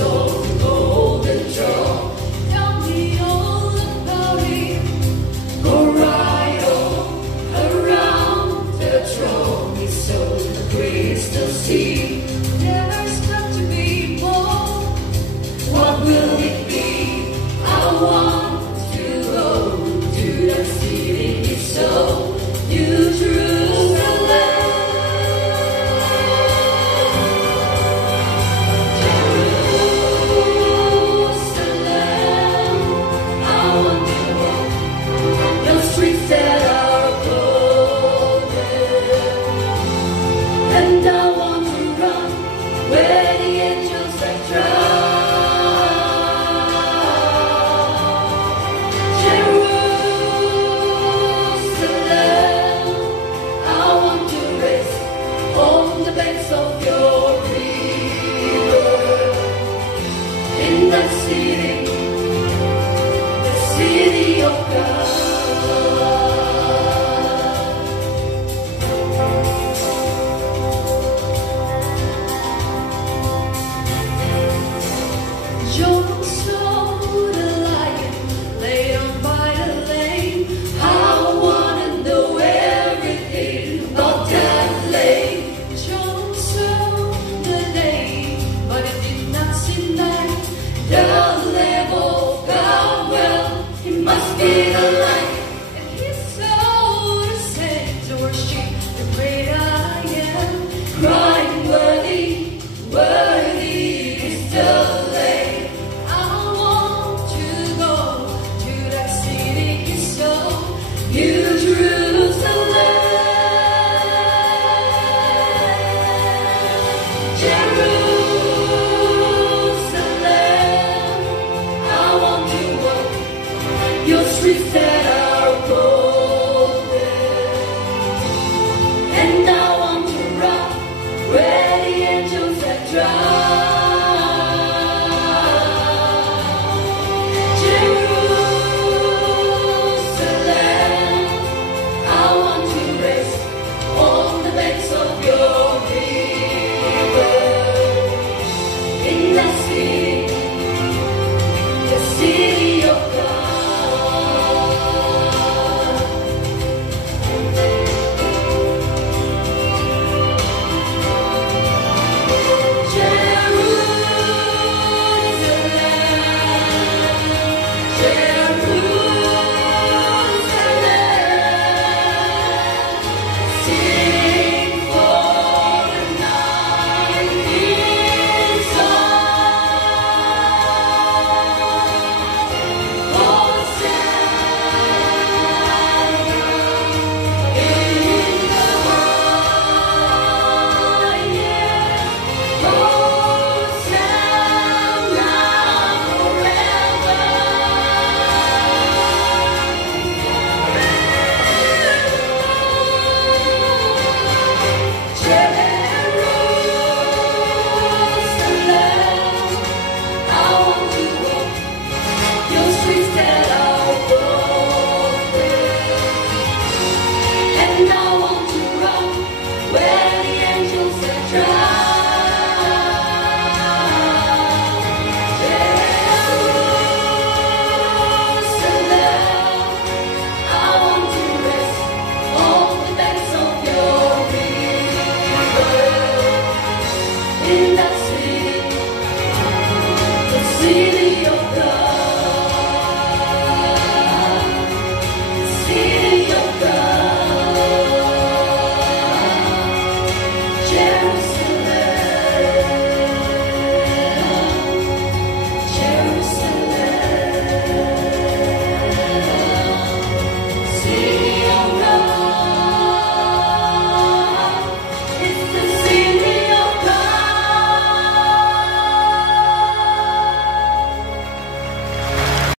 saw the golden throne. Tell me all about it. Go right on around the throne. We saw the crystal sea. There's got to be more. What will it be? I want to go to that city. So you Jerusalem. And I want to run where the angels have drowned. Jerusalem, I want to rest on the banks of your river. In that city